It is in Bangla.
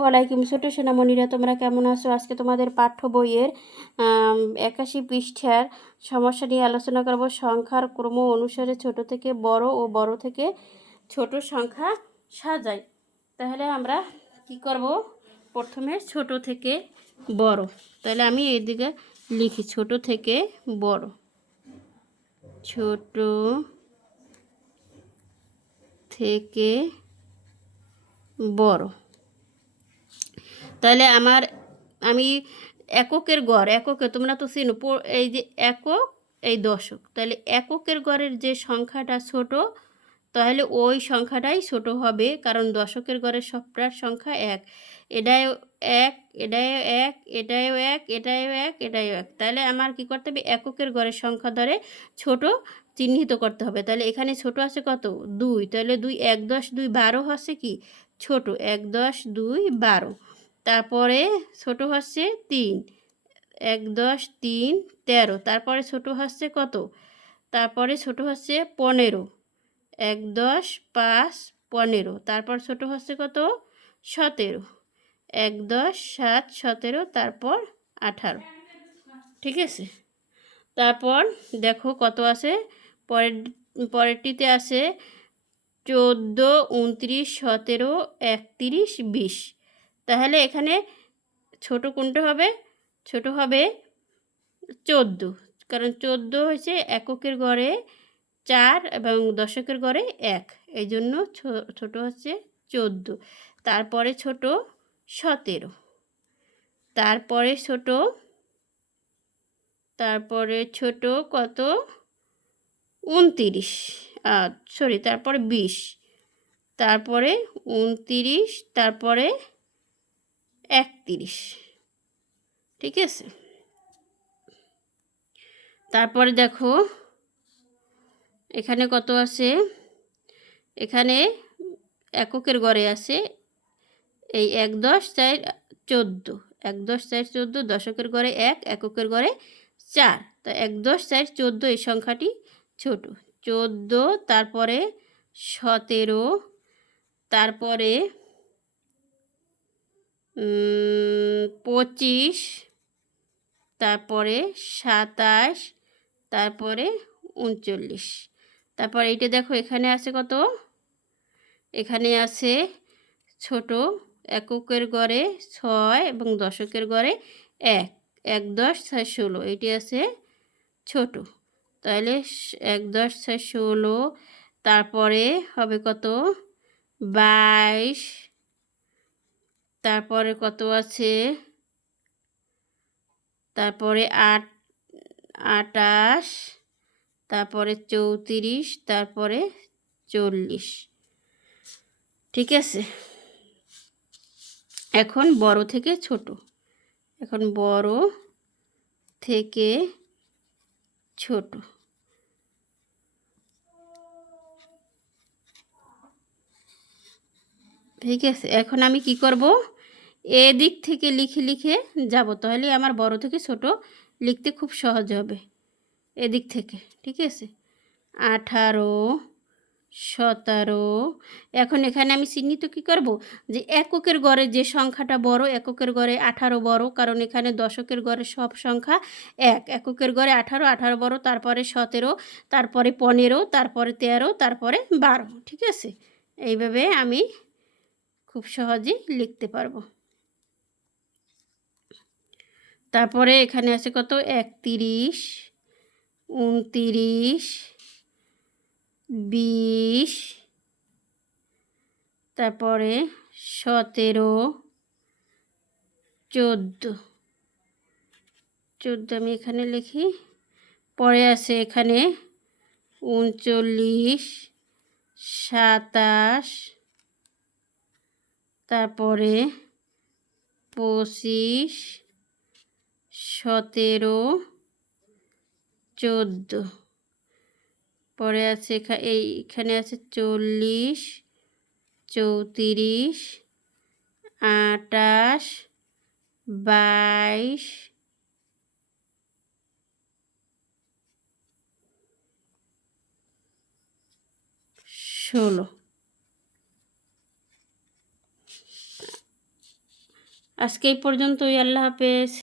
ওয়ালাইকুম ছোট সোনামণিরা, তোমরা কেমন আছো? আজকে তোমাদের পাঠ্য বইয়ের 81 পৃষ্ঠার সমস্যা নিয়ে আলোচনা করব। সংখ্যার ক্রম অনুসারে ছোট থেকে বড় ও বড় থেকে ছোট সংখ্যা সাজাই। তাহলে আমরা কি করব? প্রথমে ছোট থেকে বড়। তাহলে আমি এইদিকে লিখি ছোট থেকে বড়। ছোট থেকে বড়। তাহলে আমি এককের গড়, এককে তোমরা তো চিনো, এই যে একক, এই দশক। তাহলে এককের গড়ের যে সংখ্যাটা ছোট, তাহলে ওই সংখ্যাটাই ছোট হবে, কারণ দশকের গড়ের সবটার সংখ্যা এক। এটাও এক, এটাও এক, এটাও এক, এটাও এক, এটাও এক। তাহলে আমার কি করতে হবে? এককের গড়ের সংখ্যা ধরে ছোট চিহ্নিত করতে হবে। তাহলে এখানে ছোট আছে কত? 2। তাহলে 2, 1, 10, 2, 12 হচ্ছে কি ছোট। 1, 10, 2, 12। তারপরে ছোট হচ্ছে 3, 1, 10, 3, 13। তারপরে ছোট হচ্ছে কত? তারপরে ছোট হচ্ছে 15, 1, 10, 5, 15। তারপর ছোট হচ্ছে কত? 17, 1, 10, 7, 17। তারপর 18। ঠিক আছে। তারপর দেখো কত আছে পরেরটিতে আছে 14, 29, 17, 31, 20। তাহলে এখানে ছোট কোনটা হবে? ছোট হবে 14, কারণ 14 হচ্ছে এককের গড়ে 4 এবং দশকের গড়ে 1, এই জন্য ছোট হচ্ছে 14। তারপরে ছোট 17, তারপরে ছোট কত? 29, তারপরে 20, তারপরে 29, তারপরে 31। ঠিক আছে। তারপরে দেখো এখানে কত আছে? এখানে এককের গড়ে আছে এই 1, 10, 4, 14। 1, 10, 4, 14, দশকের গড়ে 1, এককের গড়ে 4। তা 1, 10, 4, 14 এই সংখ্যাটি ছোট। 14, তারপরে 17, তারপরে 25, তারপরে 27, তারপরে 39। তারপর এইটা দেখো এখানে আছে কত? এখানে আছে ছোট এককের গড়ে 6 এবং দশকের গড়ে 1, 1, 10, 6, 16। এটি আছে ছোট। তাহলে 1, 10, 6, 16। তারপরে হবে কত? 22। তারপরে কত আছে? তারপরে 28, তারপরে 34, তারপরে 40। ঠিক আছে। এখন বড় থেকে ছোট। এখন বড় থেকে ছোট। ঠিক আছে। এখন আমি কি করব? এদিক থেকে লিখে লিখে যাব, তাহলে আমার বড় থেকে ছোট লিখতে খুব সহজ হবে। এদিক থেকে। ঠিক আছে। 18, 17। এখন এখানে আমি চিহ্নিত কি করব? যে এককের গড়ে যে সংখ্যাটা বড়, এককের গড়ে 18 বড়, কারণ এখানে দশকের গড়ে সব সংখ্যা 1। এককের গড়ে 18, 18 বড়, তারপরে 17, তারপরে 15, তারপরে 13, তারপরে 12। ঠিক আছে। এইভাবে আমি খুব সহজেই লিখতে পারবো। তারপরে এখানে আছে কত? 31, 29, 20, তারপরে 17, 14। আমি এখানে লিখি। পরে আছে এখানে 39, 27, তারপরে 25, 17, 14। পরে আছে এইখানে আছে 40, 34, 28, 22, 16। আজকে এই পর্যন্তই। আল্লাহ হাফেজ।